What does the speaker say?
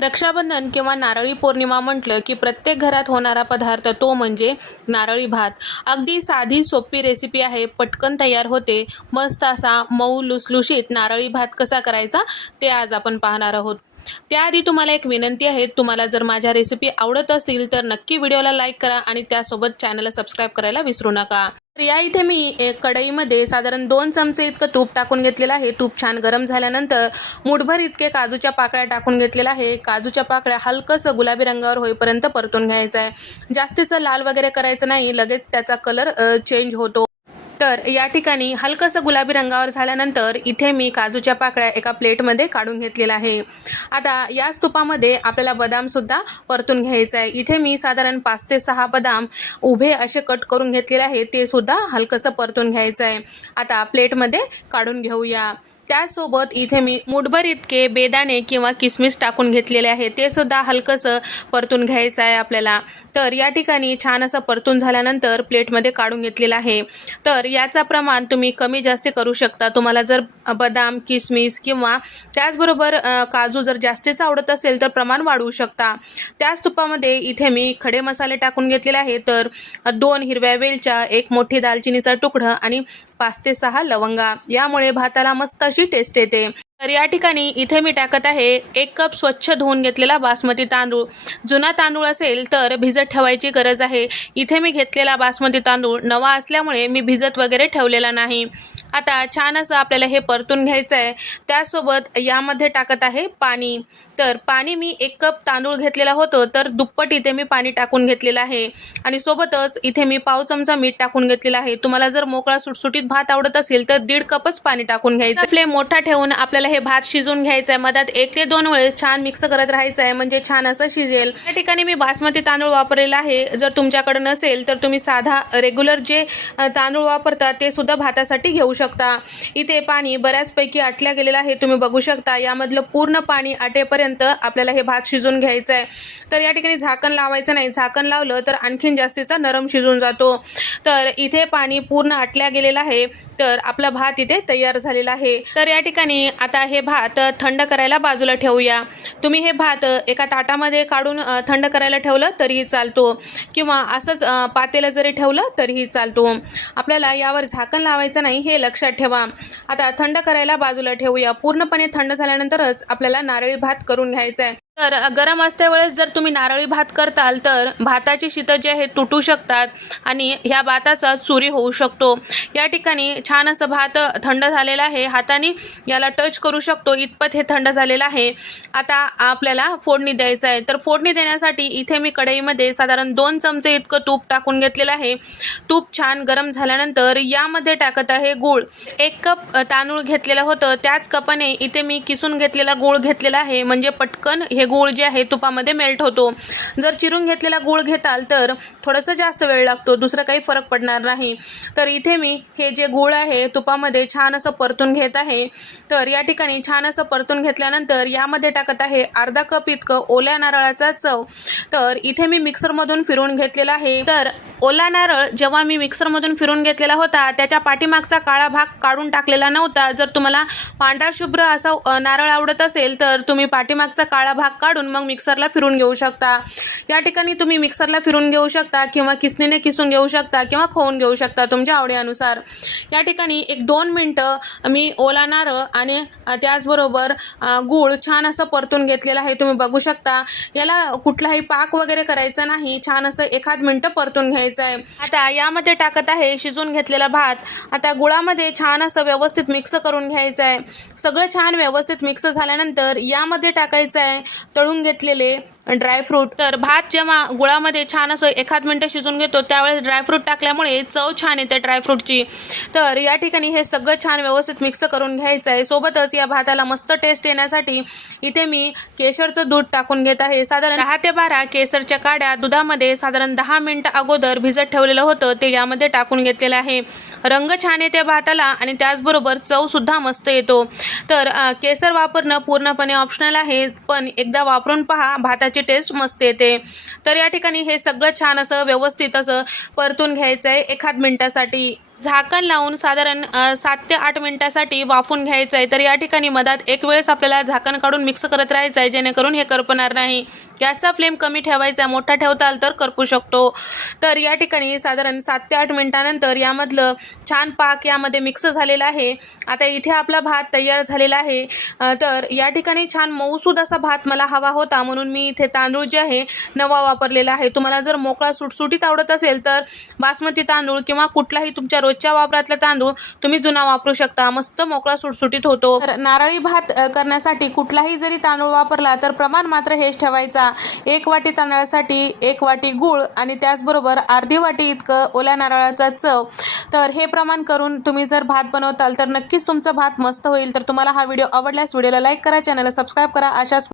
रक्षाबंधन किंवा नारळी पौर्णिमा म्हटलं की प्रत्येक घरात होणारा पदार्थ तो म्हणजे नारळी भात. अगदी साधी सोपी रेसिपी आहे. पटकन तयार होते. मस्त असा मऊ लुसलुशीत नारळी भात कसा करायचा ते आज आपण पाहणार आहोत. त्याआधी तुम्हाला एक विनंती आहे तुम्हाला जर माझ्या रेसिपी आवडत असतील तर नक्की व्हिडिओला लाईक करा आणि त्यासोबत चॅनलला सबस्क्राईब करायला विसरू नका. तर या इथे मी एक कढईमध्ये साधारण दोन चमचे इतकं तूप टाकून घेतलेलं आहे. तूप छान गरम झाल्यानंतर मुठभर इतके काजूच्या पाकळ्या टाकून घेतलेल्या आहे. काजूच्या पाकळ्या हलकंसं गुलाबी रंगावर होईपर्यंत परतून घ्यायचं आहे. जास्तीचं लाल वगैरे करायचं नाही लगेच त्याचा कलर चेंज होतो. तर या ठिकाणी हलकंसं गुलाबी रंगावर झाल्यानंतर इथे मी काजूच्या पाकळ्या एका प्लेटमध्ये काढून घेतलेल्या आहे. आता याच तुपामध्ये आपल्याला बदामसुद्धा परतून घ्यायचा आहे. इथे मी साधारण पाच ते सहा बदाम उभे असे कट करून घेतलेले आहे ते सुद्धा हलकंसं परतून घ्यायचं आहे. आता प्लेटमध्ये काढून घेऊया. त्यासोबत इथे मी मुठभर इतके बेदाणे किंवा किसमिस टाकून घेतलेले आहे. ते सुद्धा हलकंसं परतून घ्यायचं आहे आपल्याला. तर या ठिकाणी छान असं परतून झाल्यानंतर प्लेटमध्ये काढून घेतलेलं आहे. तर याचा प्रमाण तुम्ही कमी जास्त करू शकता. तुम्हाला जर बदाम किसमिस किंवा त्याचबरोबर काजू जर जास्तीच आवडत असेल तर प्रमाण वाढवू शकता. त्याच तुपामध्ये इथे मी खडे मसाले टाकून घेतलेले आहे. तर दोन हिरव्या वेलच्या एक मोठी दालचिनीचा तुकडं आणि पाच ते सहा लवंगा. यामुळे भाताला मस्त अशी टेस्ट येते. तर या ठिकाणी इथे मी टाकत आहे एक कप स्वच्छ धुवून घेतलेला बासमती तांदूळ. जुना तांदूळ असेल तर भिजत ठेवायची गरज आहे. इथे मी घेतलेला बासमती तांदूळ नवा असल्यामुळे मी भिजत वगैरे ठेवलेला नाही. आता छान असं आपल्याला हे परतून घ्यायचं आहे त्यासोबत यामध्ये टाकत आहे पाणी. तर पाणी मी एक कप तांदूळ घेतलेला होतं तर दुप्पट इथे मी पाणी टाकून घेतलेलं आहे. आणि सोबतच इथे मी पाव चमचा मीठ टाकून घेतलेला आहे. तुम्हाला जर मोकळा सुटसुटीत भात आवडत असेल तर दीड कपच पाणी टाकून घ्यायचं. फ्लेम मोठा ठेवून आपल्याला हे भात शिजून घ्यायचं आहे मधात एक ते दोन वेळेस छान मिक्स करत राहायचं आहे म्हणजे छान असं शिजेल. या ठिकाणी मी बासमती तांदूळ वापरलेला आहे. जर तुमच्याकडे नसेल तर तुम्ही साधा रेग्युलर जे तांदूळ वापरता ते सुद्धा भातासाठी घेऊ शकता. शकता. इथे पाणी बऱ्याचपैकी आटल्या गेलेलं आहे तुम्ही बघू शकता. यामधलं पूर्ण पाणी आटेपर्यंत आपल्याला हे भात शिजून घ्यायचं आहे तर या ठिकाणी झाकण लावायचं नाही. झाकण लावलं तर आणखीन जास्तीचा नरम शिजून जातो. तर इथे पाणी पूर्ण आटल्या गेलेलं आहे तर आपला भात इथे तयार झालेला आहे. तर या ठिकाणी आता हे भात थंड करायला बाजूला ठेवूया. तुम्ही हे भात एका ताटामध्ये काढून थंड करायला ठेवलं तरीही चालतो. किंवा असंच पातेला पातेलं जरी ठेवलं तरीही चालतो. आपल्याला यावर झाकण लावायचं नाही हे लक्षात लक्षात ठेवा. आता थंड करायला बाजूला ठेवूया. पूर्णपणे थंड झाल्यानंतरच आपल्याला नारळी भात करून घ्यायचा आहे तर गरम असत्या वेळेस जर तुम्ही नारळी भात करताल तर भाताची शीतं जे आहे तुटू शकतात आणि ह्या भाताचा चुरी होऊ शकतो. या ठिकाणी छान असं भात थंड झालेला आहे. हाताने याला टच करू शकतो. इतपत हे थंड झालेलं आहे. आता आपल्याला फोडणी द्यायचं आहे. तर फोडणी देण्यासाठी इथे मी कढईमध्ये साधारण दोन चमचे इतकं तूप टाकून घेतलेलं आहे. तूप छान गरम झाल्यानंतर यामध्ये टाकत आहे गूळ. एक कप तांदूळ घेतलेलं होतं. त्याच कपाने इथे मी किसून घेतलेला गूळ घेतलेला आहे. म्हणजे पटकन हे गूळ जे आहे तुपामध्ये मेल्ट होतो. जर चिरून घेतलेला गूळ घेताल तर थोडंसं जास्त वेळ लागतो दुसरं काही फरक पडणार नाही. तर इथे मी हे जे गूळ आहे तुपामध्ये छान असं परतून घेत आहे. तर या ठिकाणी छान असं परतून घेतल्यानंतर यामध्ये टाकत आहे अर्धा कप इतकं ओल्या नारळाचा चव. तर इथे मी मिक्सरमधून फिरून घेतलेला आहे. तर ओला नारळ जेव्हा मी मिक्सरमधून फिरून घेतलेला होता त्याच्या पाठीमागचा काळा भाग काढून टाकलेला नव्हता. जर तुम्हाला पांढरा शुभ्र असा नारळ आवडत असेल तर तुम्ही पाठीमागचा काळा भाग काढून मग मिक्सरला फिरून घेऊ शकता. या ठिकाणी तुम्ही मिक्सरला फिरून घेऊ शकता किंवा किसणीने किसून घेऊ शकता किंवा खोवून घेऊ शकता तुमच्या आवडीनुसार. या ठिकाणी एक दोन मिनटं मी ओला नारळ आणि त्याचबरोबर गूळ छान असं परतून घेतलेलं आहे तुम्ही बघू शकता. याला कुठलाही पाक वगैरे करायचा नाही छान असं एखाद मिनटं परतून घ्यायचं आहे आता यामध्ये टाकत आहे शिजून घेतलेला भात. आता गुळामध्ये छान असं व्यवस्थित मिक्स करून घ्यायचं आहे सगळं छान व्यवस्थित मिक्स झाल्यानंतर यामध्ये टाकायचं आहे तळून घेतलेले ड्रायफ्रूट तर भात जेव्हा गुळामध्ये छान असं एखाद मिनटं शिजून घेतो त्यावेळेस ड्रायफ्रूट टाकल्यामुळे चव छान येते ड्रायफ्रूटची तर या ठिकाणी हे सगळं छान व्यवस्थित मिक्स करून घ्यायचं आहे. सोबतच या भाताला मस्त टेस्ट येण्यासाठी इथे मी केशरचं दूध टाकून घेत आहे. साधारण दहा ते बारा केसरच्या काड्या दुधामध्ये साधारण दहा मिनटं अगोदर भिजत ठेवलेलं होतं ते यामध्ये टाकून घेतलेलं आहे. रंग छान येते भाताला आणि त्याचबरोबर चवसुद्धा मस्त येतो. तर केसर वापरणं पूर्णपणे ऑप्शनल आहे पण एकदा वापरून पहा भाताची टेस्ट मस्त येते. तर या ठिकाणी हे सगळं छान असं व्यवस्थित असं परतून घ्यायचं आहे एखाद मिनटासाठी झाकण लावून साधारण सात ते आठ मिनिटासाठी वाफून घ्यायचं आहे. तर या ठिकाणी मधात एक वेळेस आपल्याला झाकण काढून मिक्स करत राहायचं आहे जेणेकरून हे करपणार नाही. गॅसचा फ्लेम कमी ठेवायचा मोठा ठेवताल तर करपू शकतो. तर या ठिकाणी साधारण सात ते आठ मिनिटानंतर यामधलं छान पाक यामध्ये मिक्स झालेला आहे. आता इथे आपला भात तयार झालेला आहे. तर या ठिकाणी छान मऊसूद असा भात मला हवा होता म्हणून मी इथे तांदूळ जे आहे नवा वापरलेला आहे. तुम्हाला जर मोकळा सुटसुटीत आवडत असेल तर बासमती तांदूळ किंवा कुठलाही तुमच्या रोजच्या वापरातला तांदूळ तुम्ही जुना वापरू शकता. मस्त मोकळा सुटसुटीत होतो. तर नारळी भात करण्यासाठी कुठलाही जरी तांदूळ वापरला तर प्रमाण मात्र हेच ठेवायचा. एक वाटी तांदळासाठी एक वाटी गूळ आणि त्याचबरोबर अर्धी वाटी इतकं ओल्या नारळाचा चव. तर हे प्रमाण करून तुम्ही जर भात बनवताल तर नक्कीच तुमचा भात मस्त होईल. तर तुम्हाला हा व्हिडिओ आवडल्यास व्हिडिओला लाईक करा चॅनलला सबस्क्राईब करा. अशाच